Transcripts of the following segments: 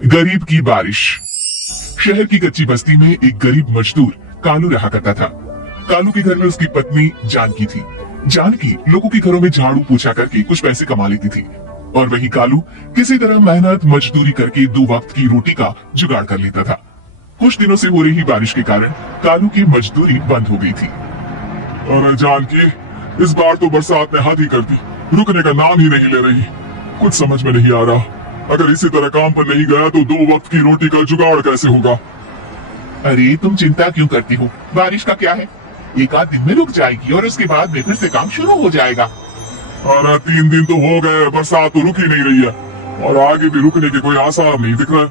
गरीब की बारिश। शहर की कच्ची बस्ती में एक गरीब मजदूर कालू रहा करता था। कालू के घर में उसकी पत्नी जानकी थी। जानकी लोगों के घरों में झाड़ू पोछा करके कुछ पैसे कमा लेती थी और वही कालू किसी तरह मेहनत मजदूरी करके 2 वक्त की रोटी का जुगाड़ कर लेता था। कुछ दिनों से हो रही बारिश के कारण कालू की मजदूरी बंद हो गई थी। अरे जानकी, इस बार तो बरसात ने हद ही कर दी, रुकने का नाम ही नहीं ले रही। कुछ समझ में नहीं आ रहा, अगर इसी तरह काम पर नहीं गया तो 2 वक्त की रोटी का जुगाड़ कैसे होगा। अरे तुम चिंता क्यों करती हो, बारिश का क्या है, एक आध दिन में रुक जाएगी और उसके बाद में फिर से काम शुरू हो जाएगा। अरे 3 दिन तो हो गए, बरसात तो रुक ही नहीं रही है और आगे भी रुकने के कोई आसार नहीं दिख रहा।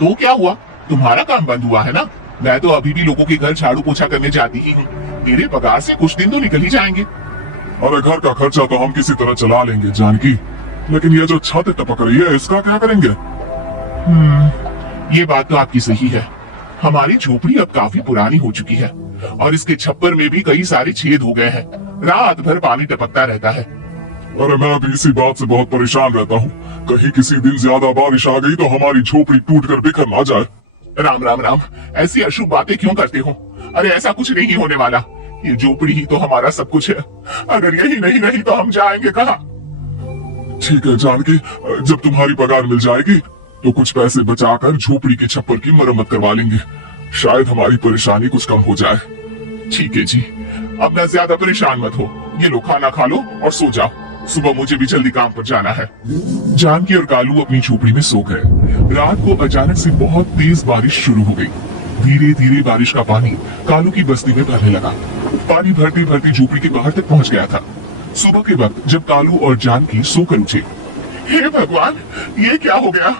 तो क्या हुआ, तुम्हारा काम बंद हुआ है ना। मैं तो अभी भी लोगों के घर झाड़ू पोछा करने जाती ही हूँ। मेरे पगार से कुछ दिन तो निकल ही जाएंगे। अरे घर का खर्चा तो हम किसी तरह चला लेंगे जानकी, लेकिन ये जो छत टपक रही है इसका क्या करेंगे। ये बात तो आपकी सही है। हमारी झोपड़ी अब काफी पुरानी हो चुकी है और इसके छप्पर में भी कई सारे छेद हो गए हैं। रात भर पानी टपकता रहता है। अरे मैं भी इसी बात से बहुत परेशान रहता हूँ, कहीं किसी दिन ज्यादा बारिश आ गई तो हमारी झोपड़ी टूट कर बिखर ना जाए। राम राम राम, ऐसी अशुभ बातें क्यों करते हो। अरे ऐसा कुछ नहीं होने वाला, ये झोपड़ी ही तो हमारा सब कुछ है। अगर यही नहीं रही तो हम जाएंगे कहाँ। ठीक है जानकी, जब तुम्हारी पगार मिल जाएगी तो कुछ पैसे बचाकर झोपड़ी के छप्पर की मरम्मत करवा लेंगे, शायद हमारी परेशानी कुछ कम हो जाए। ठीक है जी, अब ना ज्यादा परेशान मत हो। ये लो खाना खा लो और सो जाओ, सुबह मुझे भी जल्दी काम पर जाना है। जानकी और कालू अपनी झोपड़ी में सो गए। रात को अचानक से बहुत तेज बारिश शुरू हो गई। धीरे धीरे बारिश का पानी कालू की बस्ती में भरने लगा। पानी भरते भरते झोपड़ी के बाहर तक पहुंच गया था। सुबह के वक्त जब कालू और जानकी सोकर उठे, हे भगवान, ये क्या हो गया।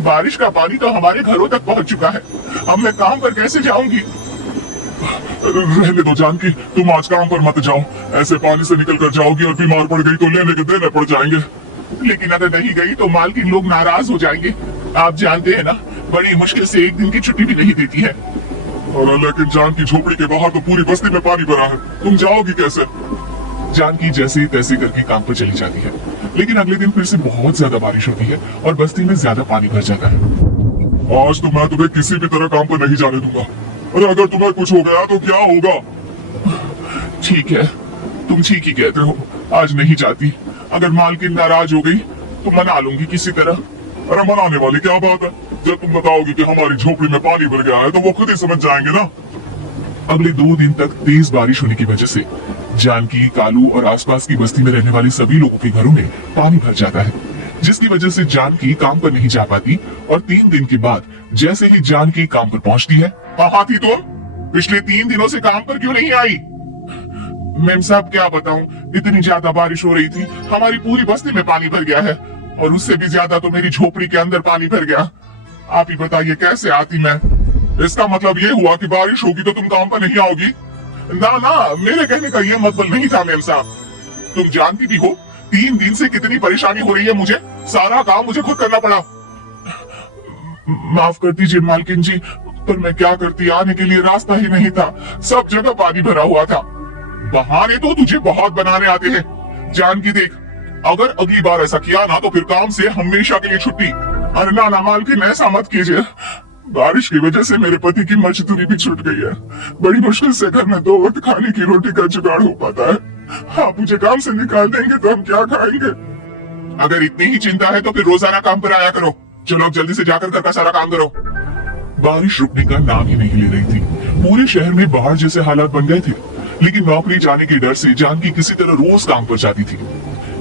बारिश का पानी तो हमारे घरों तक पहुंच चुका है। अब मैं काम पर कैसे जाऊंगी। रहने दो जानकी, तुम आज काम पर मत जाओ। ऐसे पानी से निकल कर जाओगी और बीमार पड़ गई तो लेने के देने पड़ जाएंगे। लेकिन अगर नहीं गई तो मालकिन लोग नाराज हो जाएंगे। आप जानते हैं ना, बड़ी मुश्किल से एक दिन की छुट्टी भी नहीं देती है। अरे लेकिन जानकी, झोपड़ी के बाहर तो पूरी बस्ती में पानी भरा है, तुम जाओगी कैसे। जानकी जैसे तैसे करके काम पर चली जाती है, लेकिन अगले दिन फिर से बहुत ज्यादा बारिश होती है और बस्ती में ज्यादा पानी भर जाता है। आज तो मैं तुम्हें किसी भी तरह काम पर नहीं जाने दूंगा। अरे अगर तुम्हें कुछ हो गया तो क्या होगा। ठीक है, तुम ठीक ही कहते हो, आज नहीं जाती। अगर मालकिन नाराज हो गई तो मना लूंगी किसी तरह। अरे मनाने वाली क्या बात है, जब तुम बताओगी कि हमारी झोपड़ी में पानी भर गया है तो वो खुद ही समझ जाएंगे ना। अगले 2 दिन तक तेज बारिश होने की वजह से जानकी, कालू और आसपास की बस्ती में रहने वाले सभी लोगों के घरों में पानी भर जाता है, जिसकी वजह से जानकी काम पर नहीं जा पाती। और 3 दिन के बाद जैसे ही जानकी काम पर पहुंचती है, कहाँ थी तुम, पिछले 3 दिनों से काम पर क्यों नहीं आई। मैम साहब क्या बताऊं, इतनी ज्यादा बारिश हो रही थी, हमारी पूरी बस्ती में पानी भर गया है और उससे भी ज्यादा तो मेरी झोपड़ी के अंदर पानी भर गया। आप ही बताइए कैसे आती मैं। इसका मतलब ये हुआ कि बारिश होगी तो तुम काम पर नहीं आओगी। ना ना, मेरे कहने का ये मतलब नहीं था मेम साहब। तुम जानती भी हो 3 दिन से कितनी परेशानी हो रही है मुझे, सारा काम मुझे खुद करना पड़ा। माफ कर दीजिए मालकिन जी, पर मैं क्या करती, आने के लिए रास्ता ही नहीं था, सब जगह पानी भरा हुआ था। बहाने तो तुझे बहुत बनाने आते हैं। जानकी देख, अगर अगली बार ऐसा किया ना तो फिर काम से हमेशा के लिए छुट्टी। अरे ना ना मालकिन, ऐसा मत कीजिए। बारिश की वजह से मेरे पति की मजदूरी भी छूट गई है। बड़ी मुश्किल से घर में 2 वक्त खाने की रोटी का जुगाड़ हो पाता है। आप मुझे काम से निकाल देंगे तो हम क्या खाएंगे। अगर इतनी ही चिंता है तो फिर रोजाना काम पर आया करो। चलो अब जल्दी से जाकर घर का सारा काम करो। बारिश रुकने का नाम ही नहीं ले रही थी। पूरे शहर में बाढ़ जैसे हालात बन गए थे, लेकिन नौकरी जाने के डर से जानकी किसी तरह रोज काम पर जाती थी।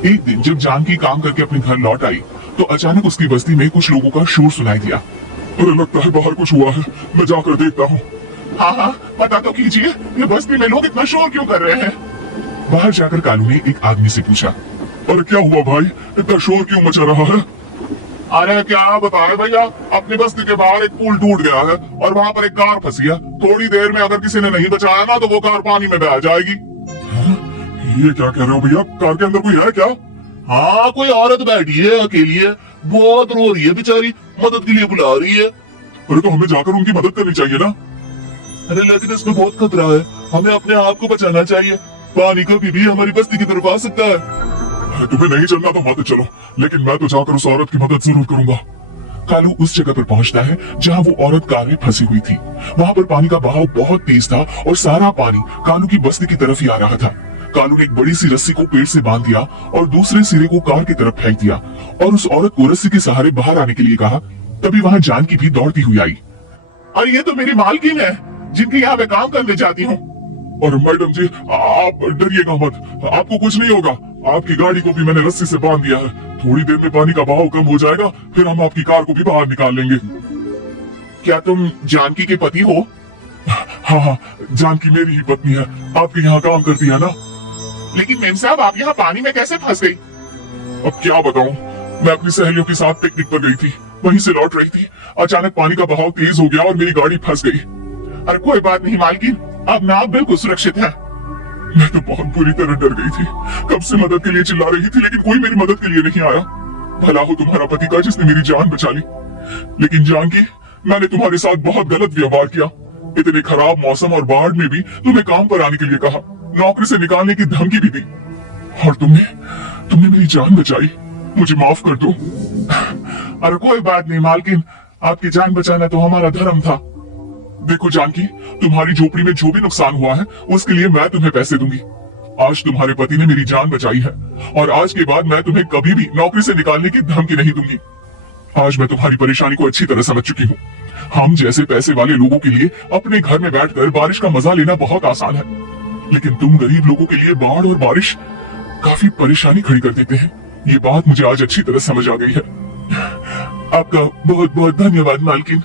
एक दिन जब जानकी काम करके अपने घर लौट आई तो अचानक उसकी बस्ती में कुछ लोगों का शोर सुनाई दिया। अरे लगता है बाहर कुछ हुआ है, मैं जाकर देखता हूँ। हाँ हाँ, पता तो कीजिए, ये बस्ती में लोग इतना शोर क्यों कर रहे हैं। बाहर जाकर कालू ने एक आदमी से पूछा, अरे क्या हुआ भाई, इतना शोर क्यों मचा रहा है। अरे क्या बताए भैया, अपनी बस्ती के बाहर एक पुल टूट गया है और वहाँ पर एक कार फंसी है। थोड़ी देर में अगर किसी ने नहीं बचाया ना तो वो कार पानी में बह जाएगी। ये क्या कह रहे हो भैया, कार के अंदर कोई है क्या। हाँ, कोई औरत बैठी है, अकेली है, बहुत रो रही है बेचारी, मदद के लिए बुला रही है। अरे तो हमें जाकर उनकी मदद करनी चाहिए ना। अरे लेकिन इसमें बहुत खतरा है, हमें अपने आप को बचाना चाहिए। पानी कभी भी हमारी बस्ती की तरफ आ सकता है। तुम्हें नहीं चलना तो मत चलो, लेकिन मैं तो जाकर उस औरत की मदद जरूर करूंगा। कालू उस जगह पर पहुंचता है जहां वो औरत कार में फंसी हुई थी। वहां पर पानी का बहाव बहुत तेज था और सारा पानी कालू की बस्ती की तरफ ही आ रहा था। कालू ने एक बड़ी सी रस्सी को पेड़ से बांध दिया और दूसरे सिरे को कार की तरफ फेंक दिया और उस औरत को रस्सी के सहारे बाहर आने के लिए कहा। तभी वहां जानकी भी दौड़ती हुई आई। और ये तो मेरी मालकिन है जिनके यहाँ मैं काम करने जाती हूँ। और मैडम जी, आप डरिएगा मत, आपको कुछ नहीं होगा। आपकी गाड़ी को भी मैंने रस्सी से बांध दिया है। थोड़ी देर में पानी का बहाव कम हो जाएगा, फिर हम आपकी कार को भी बाहर निकाल लेंगे। क्या तुम जानकी के पति हो? हाँ हाँ, जानकी मेरी ही पत्नी है, आपके यहाँ काम करती है ना। लेकिन मेम साहब, आप यहाँ पानी में कैसे फंस गई? अब क्या बताऊं, मैं अपनी सहेलियों के साथ पिकनिक पर गई थी, वहीं से लौट रही थी। अचानक पानी का बहाव तेज हो गया और मेरी गाड़ी फंस गई। अरे कोई बात नहीं मालकिन, अब ना आप बिल्कुल सुरक्षित है। मैं तो बहुत बुरी तरह डर गई थी। कब से मदद के लिए चिल्ला रही थी, लेकिन कोई मेरी मदद के लिए नहीं आया। भला हो तुम्हारा पति का जिसने मेरी जान बचा ली। लेकिन जानकी, मैंने तुम्हारे साथ बहुत गलत व्यवहार किया। इतने खराब मौसम और बाढ़ में भी तुम्हें काम पर आने के लिए कहा, नौकरी से निकालने की धमकी भी दी, और तुमने मेरी जान बचाई। मुझे माफ कर दो। अरे कोई बात नहीं मालकिन, आपकी जान बचाना तो हमारा धर्म था। देखो जानकी, तुम्हारी झोपड़ी में जो भी नुकसान हुआ है उसके लिए मैं तुम्हें पैसे दूंगी। आज तुम्हारे पति ने मेरी जान बचाई है और आज के बाद मैं तुम्हें कभी भी नौकरी से निकालने की धमकी नहीं दूंगी। आज मैं तुम्हारी परेशानी को अच्छी तरह समझ चुकी हूँ। हम जैसे पैसे वाले लोगों के लिए अपने घर में बैठकर बारिश का मजा लेना बहुत आसान है, लेकिन तुम गरीब लोगों के लिए बाढ़ और बारिश काफी परेशानी खड़ी कर देते हैं। ये बात मुझे आज अच्छी तरह समझ आ गई है। आपका बहुत बहुत धन्यवाद मालकिन।